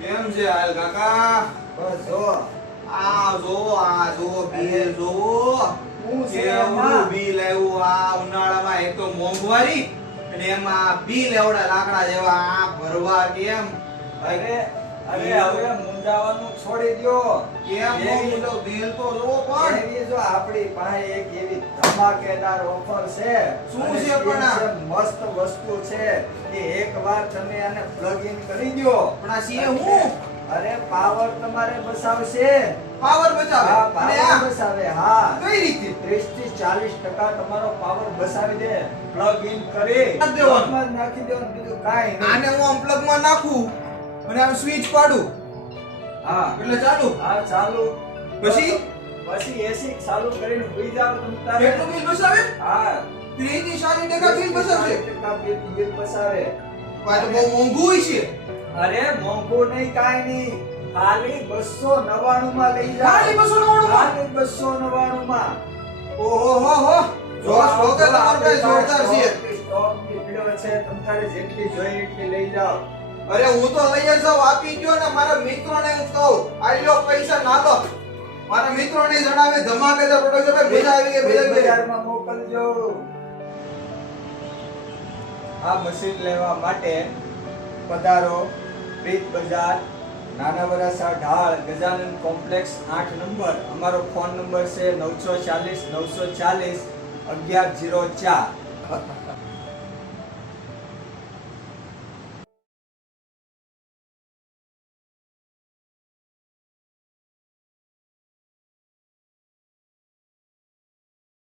કેમ છે હાલ કાકા? બસ જો આ જો બિલ જોવો. હું છે કેવડું એમાં? બિલ આવ્યું આ ઉનાળામાં. એક તો મોંઘવારી અને એમાં બિલ એવડા લાકડા જેવા આ ભરવા કેમ? અરે હવે મુંજાવાનું છોડી દ્યો. કેમ મોંઘું બિલ તો જોવો પણ. એવી જો આપણી પાસે એક એવી ધમાકેદાર ઓફર છે. શું અને છે પણ આ? સ્પેશિયલ મસ્ત વસ્તુ છે કે એકવાર તમે આને પ્લગ ઇન કરી દ્યો. પણ આ છે હું? અરે પાવર તમારે બસાવશે. પાવર બચાવે હા, અને પાવર આ બસાવે. હા, કઈ રીતે? 30 થી 40% તમારો પાવર બસાવી દે. પ્લગ ઇન કરી નાખી દેવાનું. પ્લગમાં જ નાખી દેવાનું, બીજું કાંઈ નહીં. આને હું આમ પ્લગમાં નાખું અને આમ સ્વિચ પાડું હા, એટલે ચાલુ. હા, ચાલુ. પછી? પછી એસી ચાલુ કરીને સુઈ જાવ તમ તારે. કેટલું બિલ બચાવે? હા, 30 થી 40% બિલ બચાવશે. 40% બિલ બસાવે. આ તો બહુ મોંઘું હોય છે. અરે મોંઘું નહીં, કાંઈ નહીં. ખાલી 299 માં લઈ જાવ. ખાલી 299 માં? ખાલી 299 માં. ઓહો હો હો. જો સ્ટોક તમારો કઈ જોરદાર છે. સ્ટોક નીકળ્યો છે, તમ તારે જેટલી જોઈએ એટલી લઈ જાવ. અરે હું તો લઈ જ જાઉં. આપી ગયો ને મારા મિત્રોને હું કહું આ લ્યો પૈસા ના લો. મારા મિત્રોને જણાવે ધમાકેદાર પ્રોડક્ટ છે. મજા આવી ગઈ મજા આવી ગઈ. બજારમાં મોકલજો. આ મશીન લેવા માટે પધારો પ્રીત બજાર, નાના વરાસા ઢાળ, ગજાનન કોમ્પ્લેક્સ 8 નંબર. અમારો ફોન નંબર છે 940 940 1104.